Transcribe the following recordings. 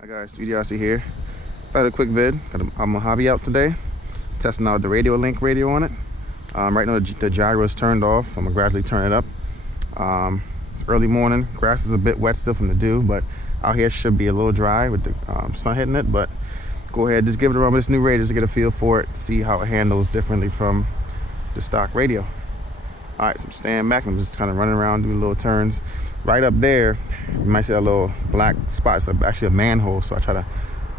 Hi guys, UDRC here. I had a quick vid. Got a Majave out today, testing out the Radiolink radio on it. Right now the gyro is turned off. I'm gonna gradually turn it up. It's early morning. Grass is a bit wet still from the dew, but out here should be a little dry with the sun hitting it. But go ahead, just give it a run with this new radio to get a feel for it, see how it handles differently from the stock radio. All right, so I'm staying back. I'm just kind of running around, doing little turns. Right up there, you might see that little black spot. It's actually a manhole, so I try to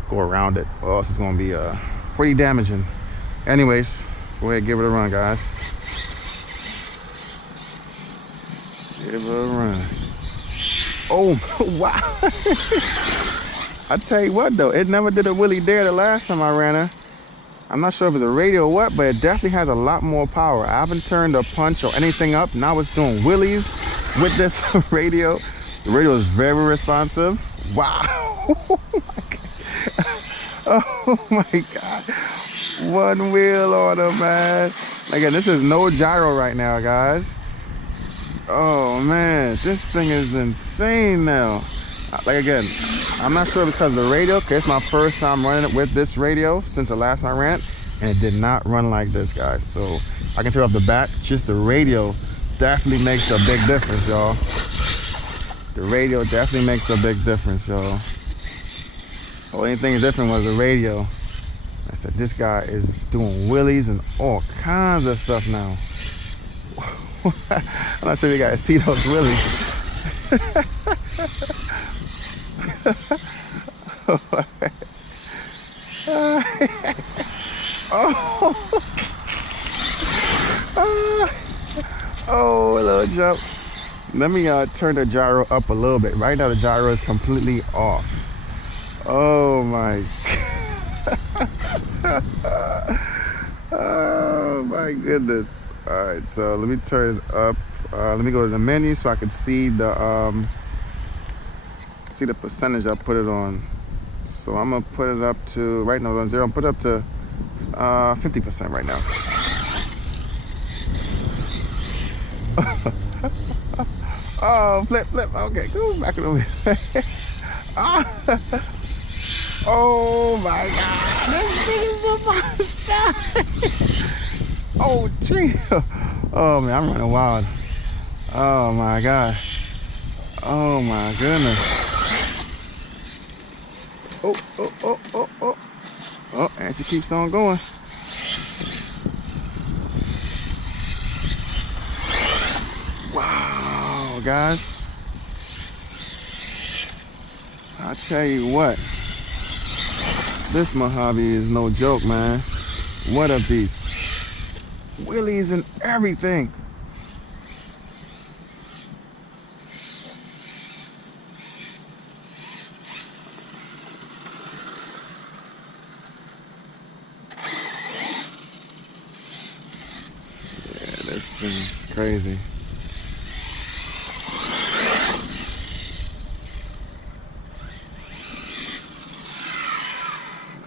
go around it, or else it's going to be pretty damaging. Anyways, go ahead and give it a run, guys. Give it a run. Oh, wow. I tell you what, though, it never did a wheelie there the last time I ran her. I'm not sure if it's a radio or what, but it definitely has a lot more power. I haven't turned a punch or anything up. Now it's doing wheelies with this radio. The radio is very responsive. Wow. Oh my God. One wheel on it, man. Again, this is no gyro right now, guys. Oh man, this thing is insane now. Like again, I'm not sure if it's because of the radio, because it's my first time running it with this radio since the last time I ran it, and it did not run like this, guys. So I can tell off the bat, just the radio definitely makes a big difference, y'all. The radio definitely makes a big difference, y'all. The only thing different was the radio. I said, this guy is doing wheelies and all kinds of stuff now. I'm not sure you guys see those wheelies. Oh, a little jump. Let me turn the gyro up a little bit. Right now the gyro is completely off. Oh my oh my goodness. All right, so let me turn it up. Let me go to the menu so I can see the percentage I put it on. So I'm gonna put it up to, right now it's on 0, I'm put it up to 50% right now. Oh, flip, okay, go back over here. Oh my God, this thing is supposed to oh, tree. Oh man, I'm running wild. Oh my God. Oh my goodness. Oh, and she keeps on going. Wow, guys. I tell you what, this Majave is no joke, man. What a beast. Wheelies and everything. This thing is crazy.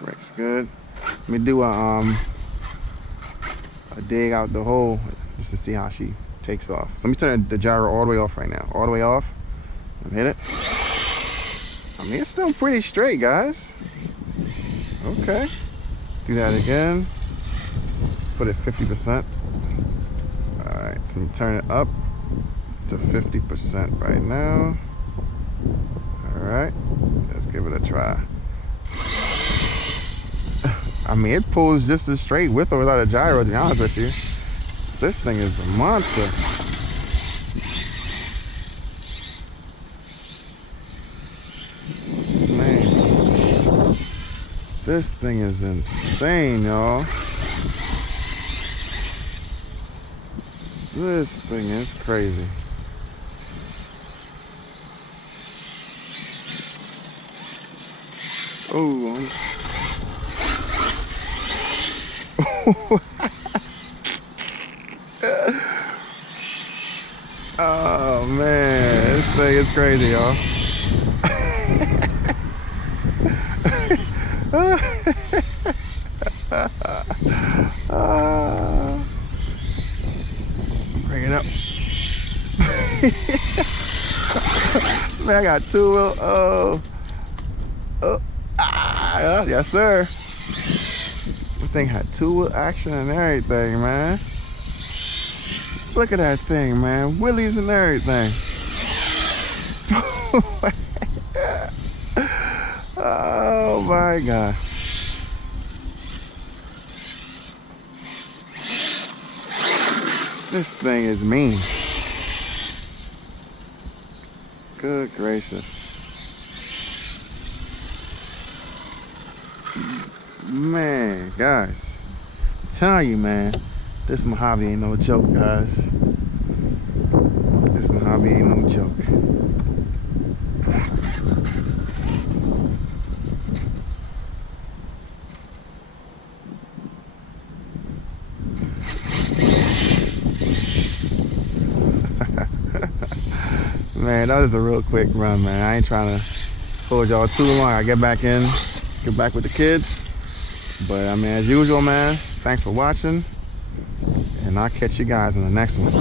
Brakes good. Let me do a dig out the hole just to see how she takes off. So let me turn the gyro all the way off right now. All the way off. And hit it. I mean, it's still pretty straight, guys. Okay. Do that again. Put it 50%. Alright, so I'm turn it up to 50% right now. Alright, let's give it a try. I mean, it pulls just as straight with or without a gyro, to be honest with you. This thing is a monster. Man, this thing is insane, y'all. This thing is crazy. Oh. Oh man, this thing is crazy, y'all. Bring it up. Man, I got two wheel. Yes sir. This thing had two wheel action and everything, man. Look at that thing, man. Wheelies and everything. Oh my God. This thing is mean. Good gracious. Man, guys. I'm telling you, man. This Majave ain't no joke, guys. This Majave ain't no joke. Man, that was a real quick run, man. I ain't trying to hold y'all too long. I get back with the kids. But I mean, as usual, man, thanks for watching. And I'll catch you guys in the next one.